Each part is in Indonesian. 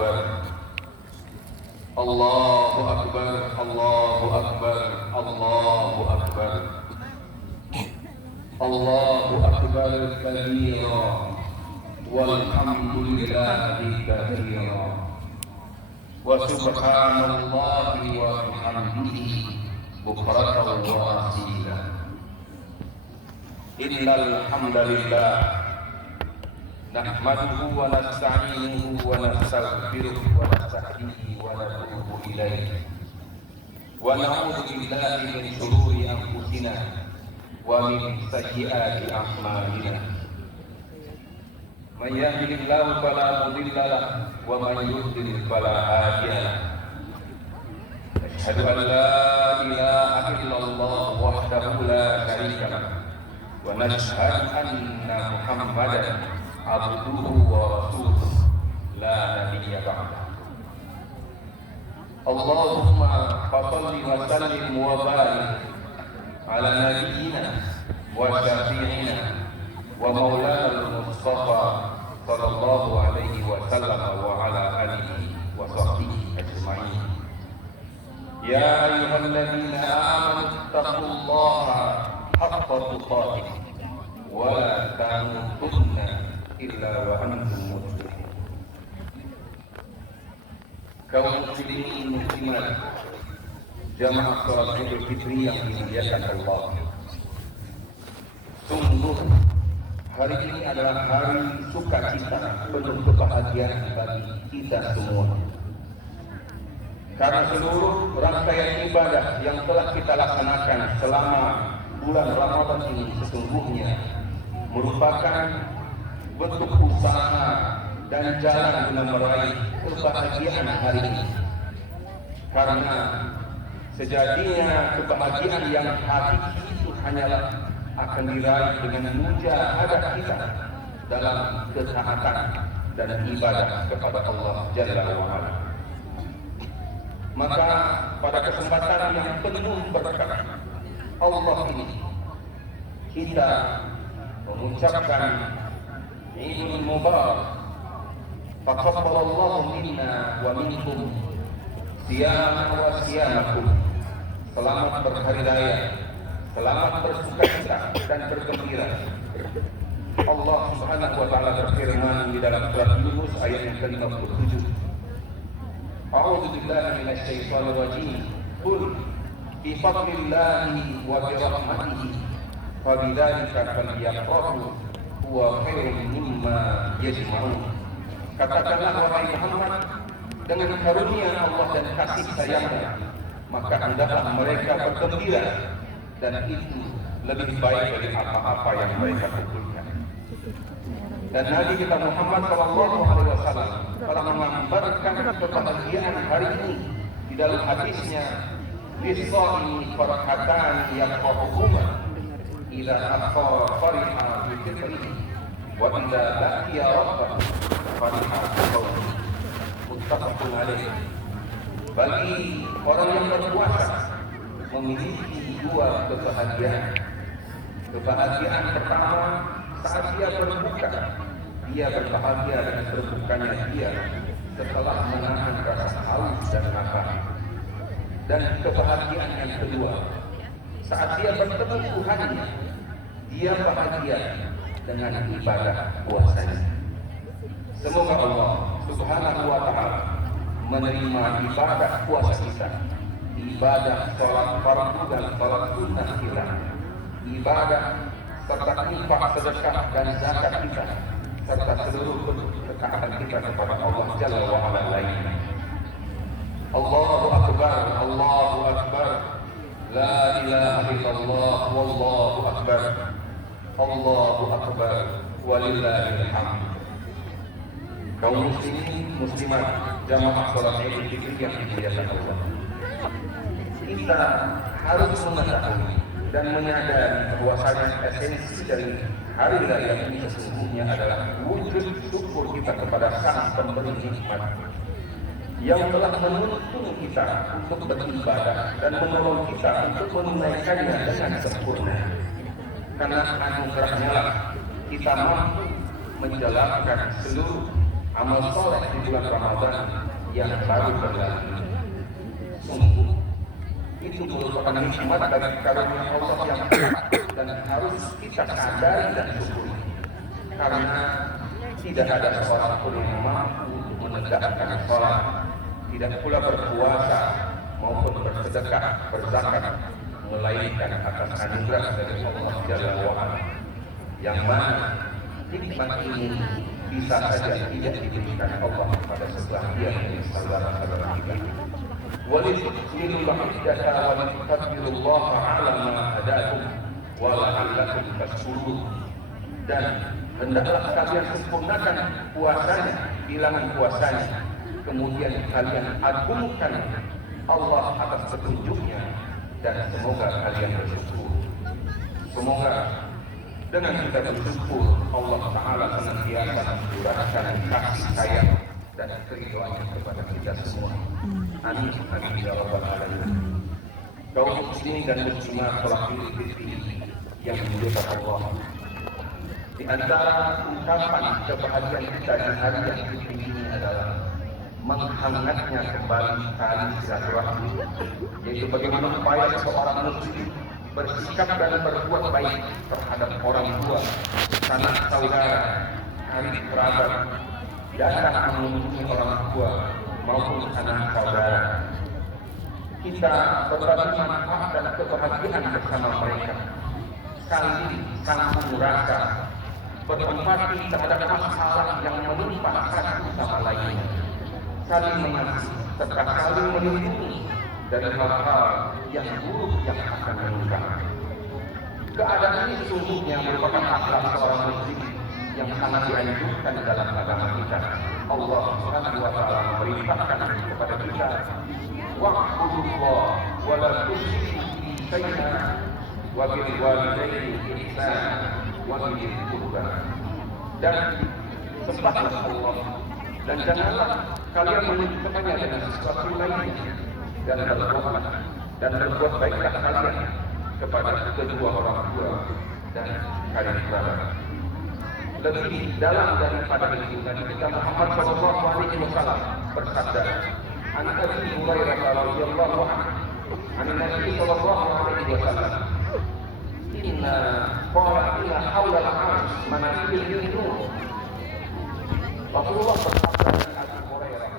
أكبر الله أكبر الله أكبر الله أكبر الله أكبر كبيرا والحمد لله كثيرا وسبحان الله وبحمده بكرة وأصيلا إن الحمد لله نحمده ونستعينه ونستغفره ونستهديه ونتوب إليه ونعوذ بالله من شرور أنفسنا ومن سيئات أعمالنا من يهده الله فلا مضل له ومن يضلل فلا هادي له أشهد أن لا إله إلا الله وحده لا شريك له ونشهد أن محمدا عبده ورسوله لا نبي بعده اللهم فصل وسلم وبارك على نبينا وشفيعنا ومولانا المصطفى صلى الله عليه وسلم وعلى آله وصحبه أجمعين يا أيها الذين آمنوا اتقوا الله حق تقاته ولا تموتن إلا وأنتم مسلمون kaum muslimin muslimat jamaah salat Idul Fitri yang dimuliakan Allah. Sungguh hari ini adalah hari sukacita, penuh kebahagiaan bagi kita semua. Karena seluruh rangkaian ibadah yang telah kita laksanakan selama bulan Ramadan ini sesungguhnya merupakan bentuk usaha dan jalan guna meraih kebahagiaan hari ini. Karena sejatinya kebahagiaan yang hakiki itu hanyalah akan diraih dengan mujahadah kita dalam ketaatan dan ibadah kepada Allah Jalla wa'ala. Maka pada kesempatan yang penuh berkah Allah ini kita mengucapkan Idul Mubarak. Taqabbalallahu minna wa minkum siyama wa siyamakum. Selamat berhari raya, selamat bersukacita dan bergembira. Allah Subhanahu wa taala berfirman di dalam surat Yunus ayat yang ke-57. A'udzu billahi minasy syaithanir rajim. Qul bi fadlillahi wa bi rahmatihi fa bidzalika falyafrahu huwa khairun mimma yajma'un. Katakanlah wahai Muhammad, dengan karunia Allah dan kasih sayangnya, maka hendaklah mereka bergembira, dan itu lebih baik dari apa-apa yang mereka kumpulkan. Dan Nabi kita Muhammad SAW telah mengabarkan kebahagiaan hari ini di dalam hadisnya, "Lissaimi farhatan yafrahuhuma idza akhara fariha bi fitrihi wa idza laqiya rabbahu fariha bi qawlihi." Muttafaqun alaih. Bagi orang yang berpuasa memiliki dua kebahagiaan. Kebahagiaan pertama saat dia berbuka, dia berbahagia dengan berbukanya dia setelah menahan rasa haus dan lapar. Dan kebahagiaan yang kedua, saat dia bertemu Tuhannya, dia bahagia dengan ibadah puasanya. Semoga Allah Subhanahu wa ta'ala menerima ibadah puasa kita, ibadah sholat fardu dan sholat sunnah kita, ibadah serta infak, sedekah dan zakat kita, serta seluruh bentuk ketaatan kita kepada Allah Jalla wa'ala lainnya. Allahu Akbar, Allahu Akbar, la ilaha illallah, wallahu akbar, Allahu Akbar, walillahil hamd. Kaum muslimin muslimat jamaah salat Idul Fitri yang dimuliakan Allah, kita harus mengetahui dan menyadari bahwasanya esensi dari hari raya ini sesungguhnya adalah wujud syukur kita kepada Sang Pemberi nikmat yang telah menuntun kita untuk beribadah dan menolong kita untuk menunaikannya dengan sempurna. Karena anugerahnya lah kita mampu menjalankan seluruh amal soleh di bulan Ramadan yang baru berlalu. Sungguh itu merupakan nikmat dari karunia Allah yang besar dan harus kita sadari dan syukuri. Karena tidak ada seorang pun yang mampu untuk menegakkan sholat, tidak pula berpuasa maupun bersedekah, berzakat, melainkan atas anugerah dari Allah Jalla wa'ala, yang mana nikmat ini bisa saja tidak diberikan Allah kepada sebagian dari saudara-saudara kita. وَلِتُكْمِلُوا الْعِدَّةَ وَلِتُكَبِّرُوا اللَّهَ عَلَى مَا هَدَاكُمْ وَلَعَلَّكُمْ تَشْكُرُونَ. Dan hendaklah kalian sempurnakan puasanya, bilangan puasanya, kemudian kalian agungkan Allah atas petunjuknya, dan semoga kalian bersyukur. Semoga dengan kita bersyukur, Allah Ta'ala senantiasa mencurahkan kasih sayang dan keridhaannya kepada kita semua. Amin, amin ya rabbal alamin. Kaum muslimin dan muslimat telah pilih yang dimuliakan Allah. Di antara ungkapan kebahagiaan kita di hari yang penting ini adalah menghangatnya kembali tali silaturahmi, yaitu bagaimana upaya seorang muslim bersikap dan berbuat baik terhadap orang tua, sanak saudara, karib kerabat, datang mengunjungi orang tua maupun anak saudara. Kita berbagi manfaat dan kebahagiaan bersama mereka, saling sambung rasa, berempati terhadap masalah yang menimpa satu sama lainnya, saling mengasihi serta saling melindungi dari hal-hal yang buruk yang akan menimpa. Keadaan ini sesungguhnya merupakan akhlak seorang muslim yang sangat dianjurkan dalam agama kita. Allah Subhanahu wa taala memerintahkan kepada kita, wa'budullah wa la tusyriku bihi syai'an wa bil walidayni ihsanan wa bil qurba. Dan sembahlah Allah dan janganlah kalian menyekutukannya dengan sesuatu lainnya, dan berbuat baiklah kalian kepada kedua orang tua dan karib kerabat. Lebih dalam daripada itu, Nabi kita Muhammad sallallahu alaihi wasallam bersabda, "An Abi Hurairah radhiyallahu anhu, an Nabi sallallahu alaihi wasallam, inna qala haula al-'arsh manazilun nur." Rasulullah bersabda dari Abu Hurairah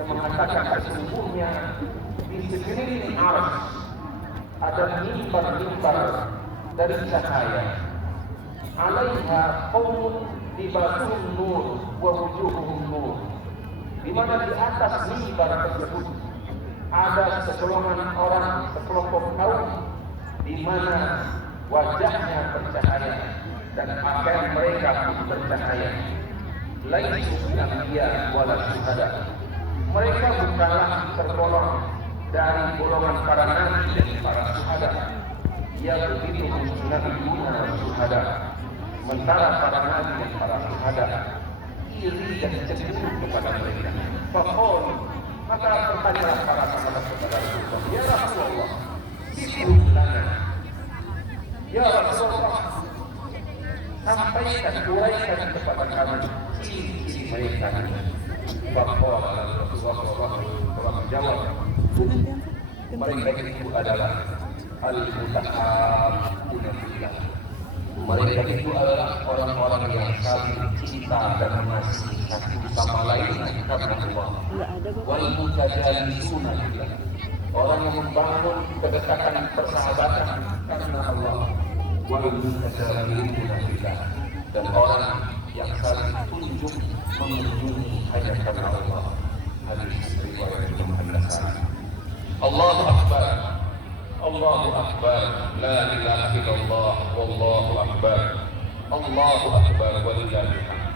yang mengatakan sesungguhnya di sekeliling arsy ada mimbar-mimbar dari cahaya, alaiha qaumun libasuhum nur wa wujuhuhum nur, di mana di atas mimbar tersebut ada sekelompok kaum di mana wajahnya bercahaya dan pakaian mereka pun bercahaya. Laisu anbiya wala syuhada, mereka bukanlah tergolong dari golongan para nabi dan para syuhada. Ya begitu nabiyuna wa syuhada, sementara para nabi dan para syuhada iri dan cenderung kepada mereka. Faqul, maka bertanyalah para sahabat kepada Rasulullah, ya Rasulullah, sifat lana, ya Rasulullah, sampaikan, uraikan kepada kami ciri-ciri mereka. Faqul, Rasulullah telah menjawab, mereka itu adalah al-mutahabbuna fillah. Mereka itu adalah orang-orang yang saling cinta dan mengasihi satu sama lain karena Allah. Wal mutajalisuna fillah, orang yang membangun kedekatan persahabatan karena Allah. Wal mutajalisuna fillah, dan orang yang saling tunjuk mengunjungi hanya karena Allah. Hadis riwayat Imam An-Nasa'i. Allahu Akbar, Allahu Akbar, la ilaha illallah, wallahu akbar, Allahu Akbar, walillahil hamd.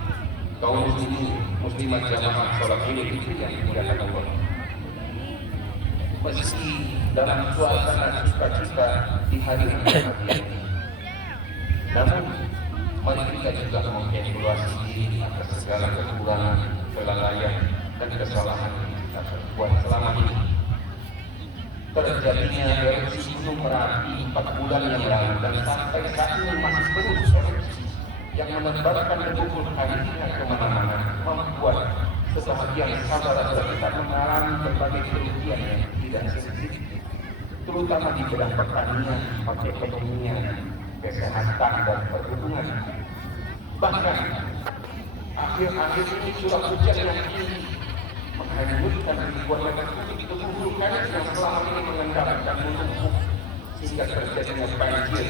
Kaum muslimin muslimat jamaah salat Idul Fitri yang dimuliakan Allah, meski dalam suasana sukacita di hari raya ini, namun mari kita juga mengevaluasi diri atas segala kekurangan, kelalaian dan kesalahan yang kita perbuat selama ini. Terjadinya erupsi Gunung Merapi 4 bulan yang lalu dan sampai saat ini masih terus erupsi yang menebarkan debu vulkaniknya kemana-mana, membuat sebahagian saudara kita mengalami berbagai kerugian yang tidak sedikit, terutama di bidang pertanian, perekonomian, kesehatan, dan perhubungan. Bahkan akhir-akhir ini curah hujan yang tinggi menghanyutkan ribuan meter kubik debu vulkanik yang selama ini mengendap dan menumpuk sehingga terjadinya banjir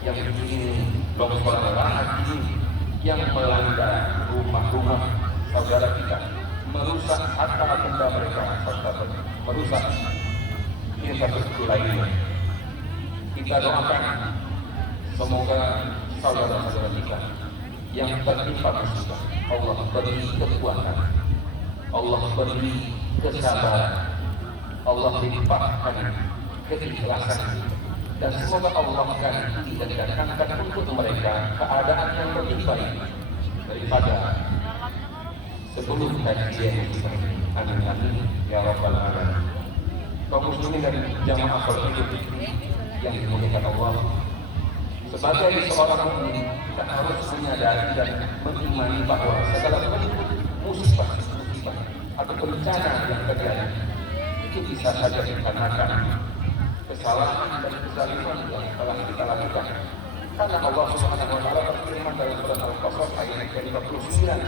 yang begini, longsoran lahar ini yang melanda rumah-rumah saudara kita, merusak harta benda mereka serta merusak infrastruktur lainnya. Kita doakan semoga saudara-saudara kita yang tertimpa musibah Allah beri kekuatan, Allah beri kesabaran, Allah limpahkan keikhlasan, dan semoga Allah ganti dan datangkan untuk mereka keadaan yang lebih baik daripada sebelum kajian kita. Amin amin ya rabbal alamin. Kaum muslimin dan jamaah salat Idul Fitri yang dimuliakan Allah, sebagai seorang mukmin kita harus menyadari dan mengimani bahwa segala bentuk musibah atau bencana yang terjadi itu bisa saja dikarenakan kesalahan dan kezaliman yang telah kita lakukan. Karena Allah Subhanahu wa taala berfirman dalam surat Al-Qasas ayat 29,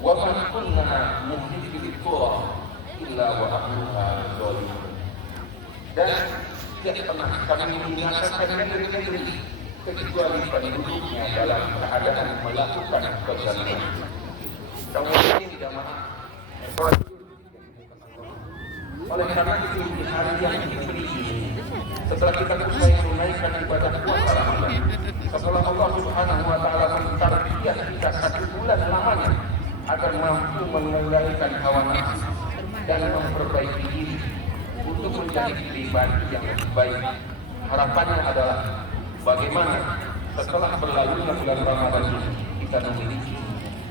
"Wa ma kunna muhlikil qura illa wa ahluha zalimun." Dan tidak pernah kami membinasakan negeri-negeri kecuali penduduknya dalam keadaan melakukan kezaliman. Kaum muslimin jamaah oleh karena itu di hari yang diberi ini, setelah kita usai menunaikan ibadah puasa Ramadan, setelah Allah Subhanahu wa taala mentarbiah kita 1 bulan lamanya agar mampu mengendalikan hawa nafsu dan memperbaiki diri untuk menjadi pribadi yang lebih baik. Harapannya adalah bagaimana setelah berlalunya bulan Ramadan ini kita memiliki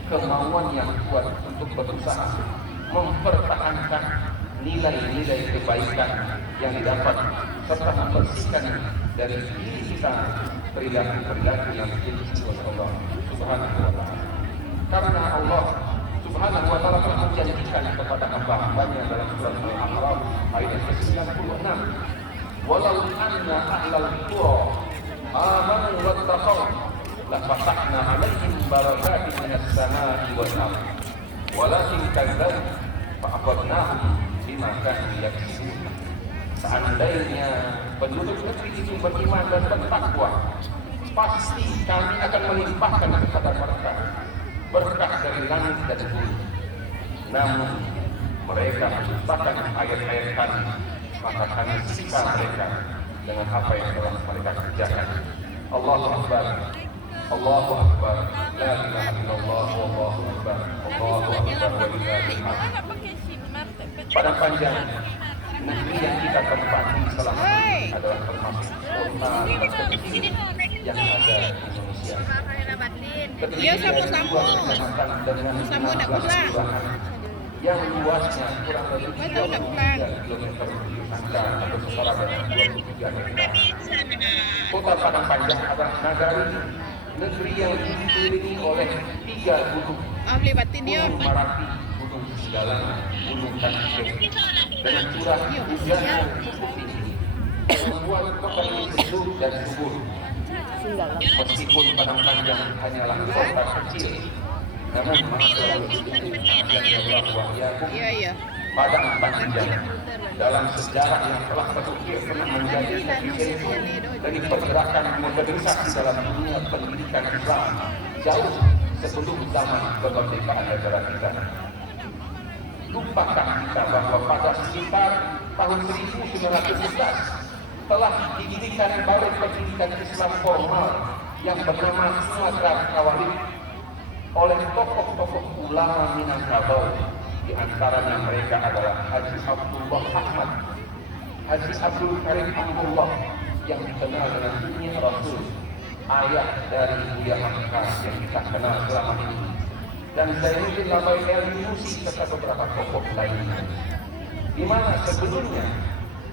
kemauan yang kuat untuk berusaha mempertahankan nilai-nilai kebaikan yang didapat serta membersihkan dari diri kita perilaku-perilaku yang dibenci oleh Allah Subhanahu wa taala. Karena Allah Subhanahu wa taala telah menjanjikan kepada hamba-hambanya dalam surat Al-A'raf ayat ke-96, "Walau anna ahlal qura amanu wattaqaw la fatahna 'alaihim barakatin minas samaa'i wal ardh walakin kadzabu fa'aqadnahum bima kanu yaksibun." Seandainya penduduk negeri itu beriman dan bertakwa, pasti kami akan melimpahkan kepada mereka berkah dari langit dan bumi. Namun mereka melupakan ayat-ayat kami, maka kami siksa mereka dengan apa yang telah mereka kerjakan. Allahu Akbar, Allahu Akbar, la ilaha illallah, wallahu akbar, Allahu Akbar, walillahil hamd. Padang panjang negeri yang kita tempati selama ini adalah termasuk kota terkecil yang ada di Indonesia. Terdiri dari 2 kecamatan dengan 16 kelurahan yang luasnya kurang lebih 23 km persegi atau setara dengan 23 hektar. Kota Padang Panjang adalah negeri yang dikelilingi oleh 3 gunung, Gunung Marapi, Gunung Sidalang, Gunung Kangkung, dengan curah hujan yang cukup tinggi membuat kota ini sejuk dan subur. Meskipun Padang Panjang hanyalah kota kecil, namun Padang Panjang dalam sejarah yang telah berukir pernah menjadi epicentrum dari pergerakan modernisasi dalam dunia pendidikan Islam jauh sebelum zaman kemerdekaan negara kita. Lupakah kita bahwa pada sekitar tahun 1911 telah didirikan Balai Pendidikan Islam Formal yang bernama Sumatera Kawalib oleh tokoh-tokoh ulama Minangkabau. Di antaranya mereka adalah Haji Abdullah Ahmad, Haji Abdul Karim Abdullah yang dikenal dengan Umi Rasul, ayah dari Buya Hamka yang kita kenal selama ini, dan Zainuddin Labai El-Yunusi serta beberapa tokoh lainnya. Di mana sebelumnya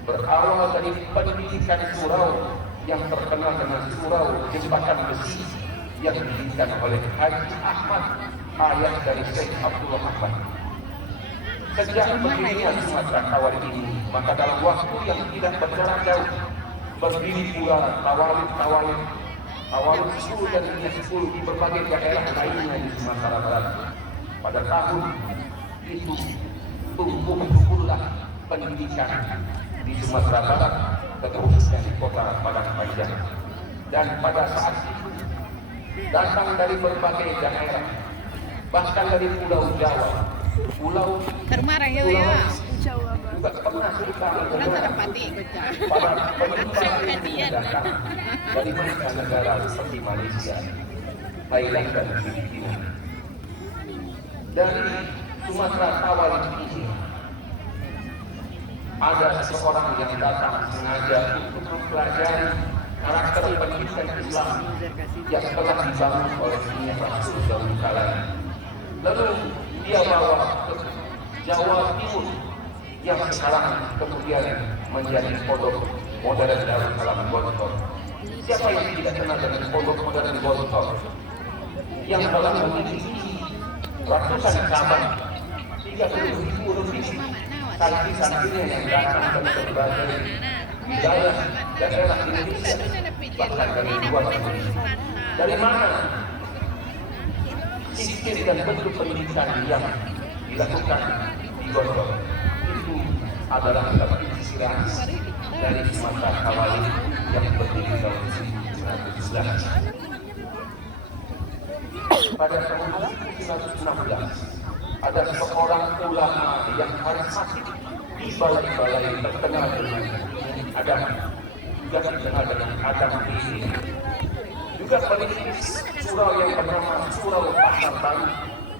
berawal dari pendidikan surau yang terkenal dengan surau jembatan besi yang didirikan oleh Haji Ahmad, ayah dari Syekh Abdullah Ahmad. Sejak berdirinya Sumatera Tawal ini, maka dalam waktu yang tidak berjarak jauh, berdiri pula tawalid 10 dan dunia 10 di berbagai daerah lainnya di Sumatera Barat. Pada tahun itu tumbuh pula pendidikan di Sumatera Barat, terkhususnya di kota Padang Panjang. Dan pada saat itu datang dari berbagai daerah, bahkan dari Pulau Jawa, pulau juga pernah cerita para penyumbang yang datang dari negara seperti Malaysia, Thailand dan Filipina. Dari Sumatera Tawal ini ada seseorang yang datang sengaja untuk mempelajari karakter pendidikan Islam yang telah dibangun oleh Rasul dahulu kala. Lalu dia bawa ke Jawa Timur yang sekarang kemudian menjadi pondok modern Darul Salam Gontor. Siapa yang tidak kenal dengan pondok modern Gontor yang telah memiliki ratusan cabang, 30.000 lebih santri-santrinya yang datang dari berbagai wilayah daerah Indonesia, bahkan dari luar negeri. Dari mana sistem dan bentuk pendidikan yang dilakukan di Gontor itu adalah inspirasi dari Sumatera Tawal yang berdiri tahun 1911. Pada tahun 1916 ada seorang ulama yang karismatik di balai-balai terkenal dengan Adam, juga dikenal dengan Adam ini, juga merintis surau yang bernama Surau Pasar Baru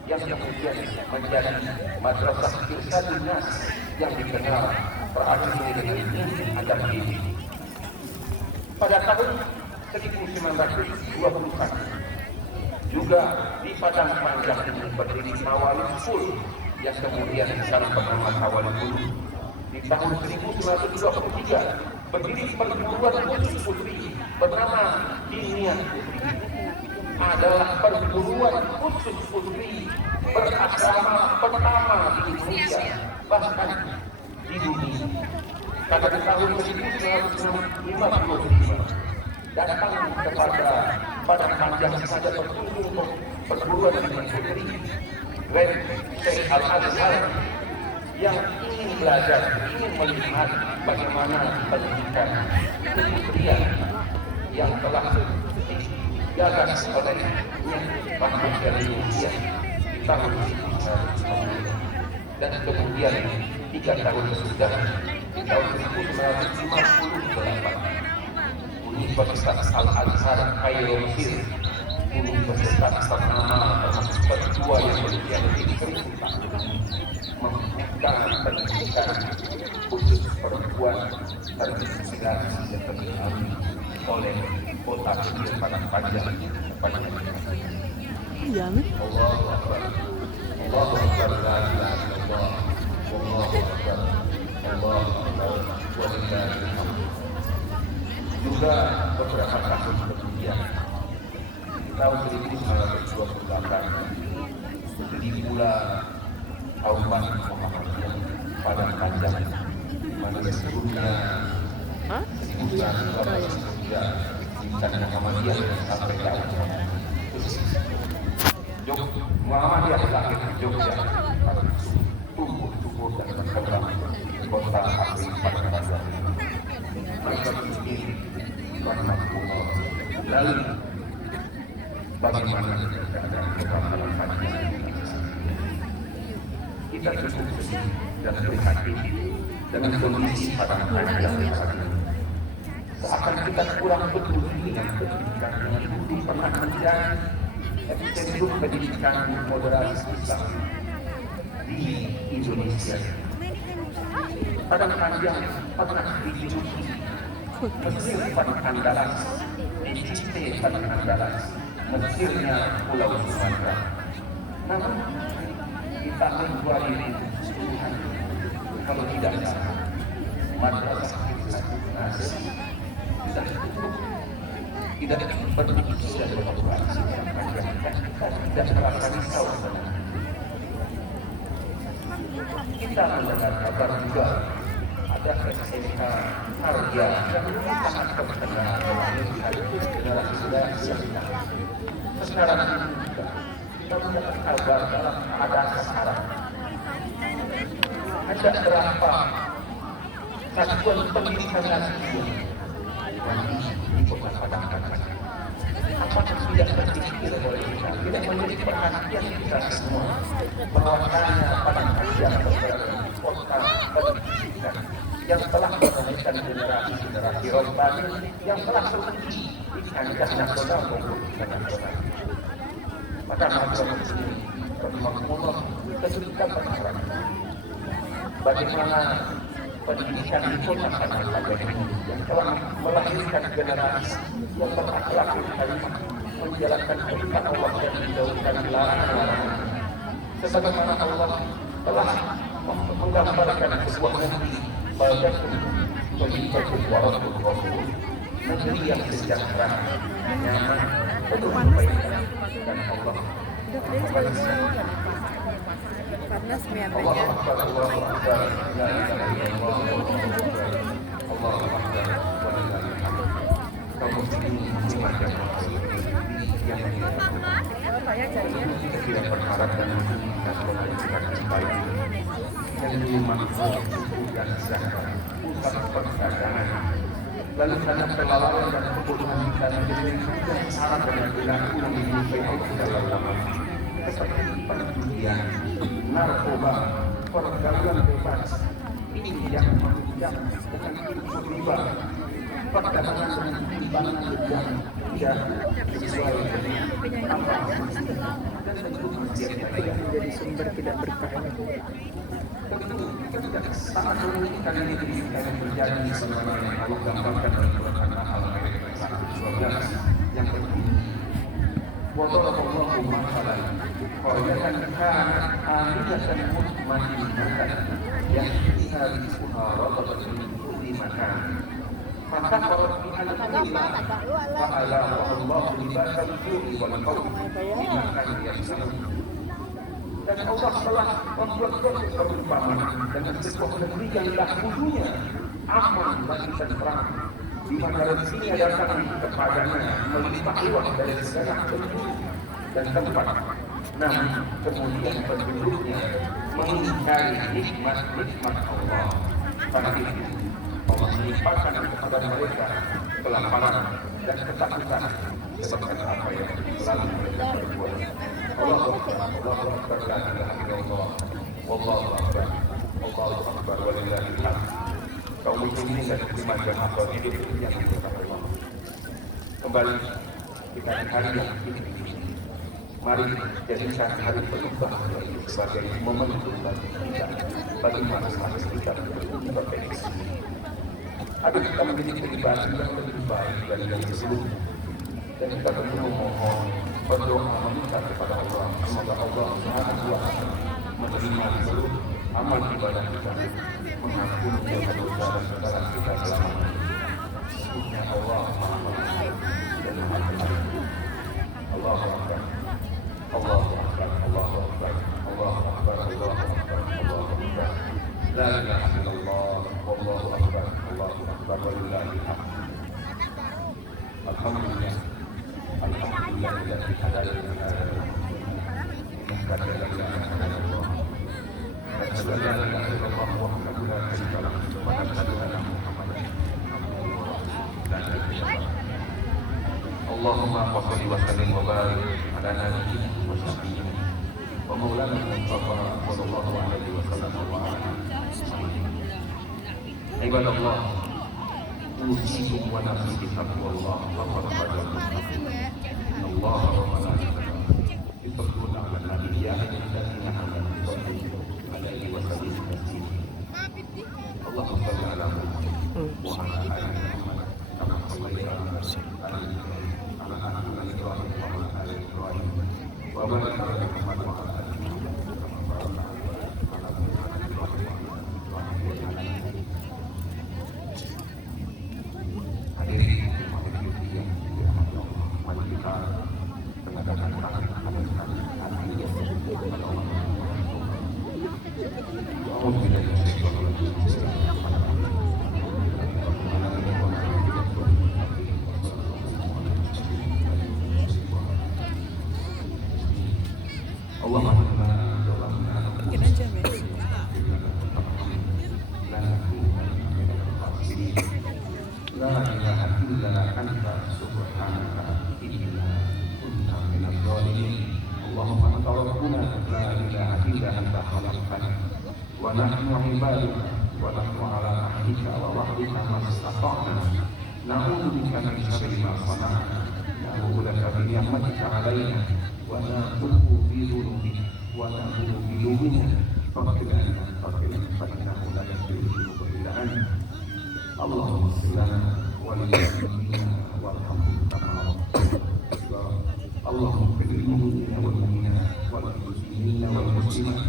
yang kemudian menjadi madrasah Irsyadun Nas yang dikenal perhatian dengan Adam ini. Pada tahun 1921 juga di Padang Panjang ini berdiri Tawalid Full yang kemudian sekarang bernama Tawalid Dulu. Di tahun 1923 berdiri perguruan khusus putri bernama Dinia Putri. Adalah perguruan khusus putri berasrama pertama di Indonesia, bahkan di dunia. Pada tahun 1955 datang kepada Padang Panjang saja berkunjung perguruan tinggi putri Grand Syekh Al-Azhar yang ingin belajar, ingin melihat bagaimana pendidikan keputrian yang telah digagas oleh Mahmud dari Indonesia di tahun 1950 dan kemudian 3 tahun sesudah di tahun 1958 Universitas Al-Azhar Kairo Mesir, universitas ternama termasuk kedua yang bersejarah di Indonesia, membuka pendidikan khusus perempuan terinspirasi dan terbimbing oleh kota kecil Padang Panjang pada Allahu Akbar, Allahu Akbar, la ilaha illallah, Allahu Akbar, Allahu Akbar, walillahil hamd. Juga beberapa tahun kemudian di tahun 1928 di pula Auman Muhammadiyah Padang Panjang di mana sebelumnya disebutkan beberapa kemudian tingkat Muhammadiyah sampai ke Auman Muhammadiyah lahir di Jogja, tumbuh subur dan berkembang di kota asli Padang Panjang. Maka ini rahmatullah. Lalu bagaimana keadaan kebahagiaan panjang? Kita cukup sedih dan prihatin dengan kondisi Padang Panjang saat ini. Seakan kita kurang peduli dengan pendidikan yang dulu pernah menjadi epicentrum pendidikan moderasi Islam di Indonesia. Padang Panjang pernah dijuluki Mesir Padang Andalas, Ecite Padang Andalas, Mesirnya Pulau Sumatera. Namun di tahun 2010 kalau tidak salah, madrasah Irsyadun Nas sudah tutup tidak berpikir dan berbuat, kita tidak merasa risau. Kita mendengar kabar juga ada SMK Karya yang sangat terkenal melahirkan generasi yang sekarang ini juga kita mendapat kabar dalam keadaan sekarang ada berapa satuan pendidikan nasional yang diperlukan. Apakah tidak terpikir oleh kita, tidak menjadi perhatian kita semua bahwasanya pada kajian kota pendidikan yang telah melahirkan generasi rombani yang telah teruji di kancah nasional maupun internasional. Maka masyarakat ini rahimahullah kita berharap bagaimana pendidikan itu masyarakat yang telah melahirkan generasi yang berakhlak karimah, menjalankan perintah Allah dan menjauhkan larangan-larangan. Sebagaimana Allah telah menggambarkan sebuah negeri bagaimana pendidikan warahmatullahi wabarakatuh, negeri yang sejahtera, nyaman, penuh kebaikan dan Allah. Allah Akbar, Allah Akbar, la ilaha illallah, Allahu Akbar, walillahil hamd. Kaum muslimin macam yang kita tidak berharap dan menginginkan kebajikan baik yang dimanfaatkan dan zakat, pusat perdagangan, lalu karena kelalaian dan kebodohan kita menjadi yang syarat dengan perilaku yang dimiliki Allah dalam lama seperti perjudian, narkoba, pergaulan bebas, yang menunjang dengan ilmu riba, perdagangan dengan timbangan yang tidak sesuai dengan apa dan tentu yang menjadi sumber tidak berkahnya. Tentu sangat menyulitkan negeri kita yang terjadi sebagaimana yang Allah gambarkan dalam Quran Al-Ayat 1:12 yang berbunyi وضرب الله مثلا قرية كانت آمنة مطمئنة يأتيها رزقها رغدا من كل مكان فكفرت بأنعم الله فأذاقها الله لباس الجوع والخوف بما كانوا يصنعون. Dan Allah telah membuat suatu perumpamaan dengan sebuah negeri yang dahulunya aman bagi tenteram, di mana rezekinya datang kepadanya melimpah ruah dari segala penjuru dan tempat. Namun kemudian penduduknya mengingkari nikmat-nikmat Allah. Karena itu Allah melimpahkan kepada mereka kelaparan dan ketakutan sebabkan apa yang selalu mereka berbuat. Allahu Akbar, la ilaha illallah, wallahu akbar, Allahu akbar, walillahil hamd. Kaum muslimin dan muslimat jamaah hidup yang diberkahi Allah. Kembali kita di hari yang ini. Mari jadikan hari penuh bahagia itu sebagai momen bagi kita, bagi masing-masing kita berprofesi. Agar kita menjadi pribadi yang lebih baik dari yang sebelumnya. Dan kita perlu mohon berdoa meminta kepada Allah semoga Allah Subhanahu wa taala menerima seluruh amal ibadah kita, mengampuni dosa dan kesalahan kita selama Sesungguhnya Allah Maha Pengampun dan Maha Pengampun. Allahu Akbar, Allahu Akbar, Allahu Akbar, Allahu Akbar, Allahu Akbar, Allahu Akbar. La ilaha illallah, wallahu akbar, Allahu Akbar, walillahil hamd. Alhamdulillah. Alhamdulillah alladzi hadana li hadha innaka la ilaha illallah. Asyhadu an la ilaha illallah wahdahu la syarika lahu wa asyhadu anna Muhammadan abduhu wa rasuluh. Allahumma shalli wa sallim wa barik ala nabiyyina wa syafi'ina wa maulana Mustafa sallallahu alaihi wasallam wa ala alihi. Ibadallah, usikum wa nafsi bitaqwallah wa qad Allah wa malaikatahu yusalluna 'alan nabiy ya ayyuhallazina amanu sallu 'alaihi wa sallimu taslima. Allahumma shalli 'ala Muhammad wa 'ala ali Muhammad kama shallaita 'ala Ibrahim wa 'ala ali Ibrahim wa barik 'ala Muhammad wa 'ala ali Muhammad kama barakta 'ala Ibrahim wa 'ala ali Ibrahim. Hadirin yang Mungkin aja men. لا إله إلا أنت سبحانك إنا كنا من الظالمين اللهم أنت ربنا لا إله إلا أنت خلقتنا ونحن عبادك ونحن على عهدك ووعدك ما استطعنا نعوذ بك من شر ما صنعنا نعوذ لك بنعمتك علينا ونتوب بذنوبك ونتوب بذنوبنا فاغفر لنا فإنه لا يغفر الذنوب إلا أنت اللهم اغفر لنا وللمؤمنين وارحمهم كما ربنا اللهم اغفر للمؤمنين والمؤمنات والمسلمين والمسلمات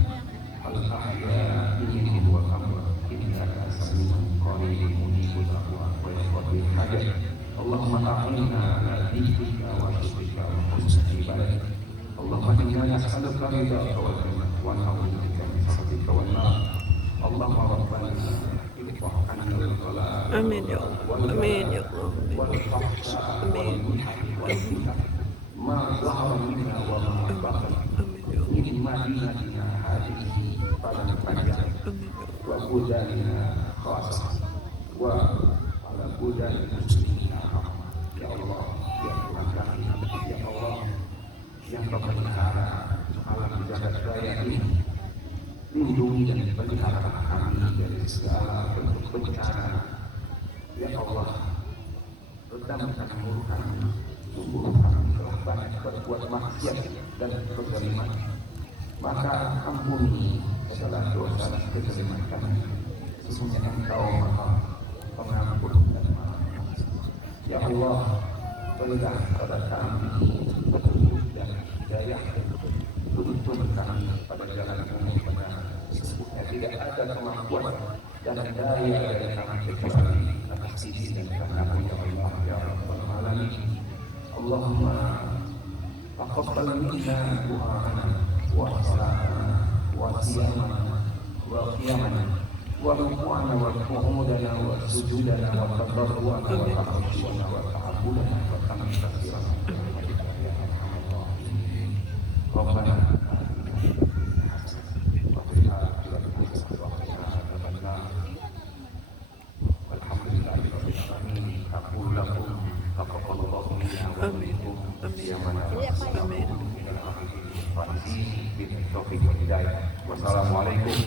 الأحياء منهم والأموات إنك سميع قريب مجيب الدعوات ويقضي الحاجات اللهم أعنا على ذكرك وشكرك وحسن عبادتك اللهم إنا نسألك رضاك والجنة ونعوذ بك من سخطك والنار اللهم ربنا Amin ya Allah. Amin ya Allah. Amin. ما ظهر منا وما بطن من مدينتنا هذه فلن تنجح وبلداننا خاصة وعلى بلدان المسلمين يا الله يا Tuhan kami ya Allah yang Kau pelihara alam jagat raya ini lindungi dan pelihara kami dari segala bentuk bencana ya Allah redamkan murka sungguh kami telah banyak berbuat maksiat dan kezaliman maka ampuni segala dosa dan kezaliman kami sesungguhnya Engkau Maha Pengampun dan Maha ya Allah berilah kepada kami petunjuk dan hidayah tuntun kami pada jalan-Mu benar sesungguhnya tidak ada kemampuan dan daya dari kami kecuali atas izin dan karunia ya Allah ya Rabbal Alamin Allahumma taqabbal minna du'ana wa salana wa siyamana wa qiyamana wa ruku'ana wa qu'udana wa sujudana wa tadarruana wa ta'arruana wa ta'abudana wa tamkasirana Rabbana Amin. Amin. Wassalamualaikum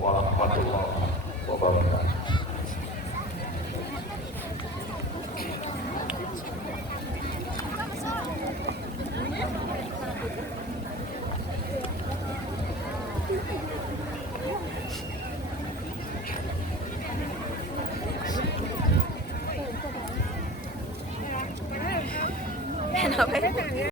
warahmatullahi wabarakatuh. Kenapa?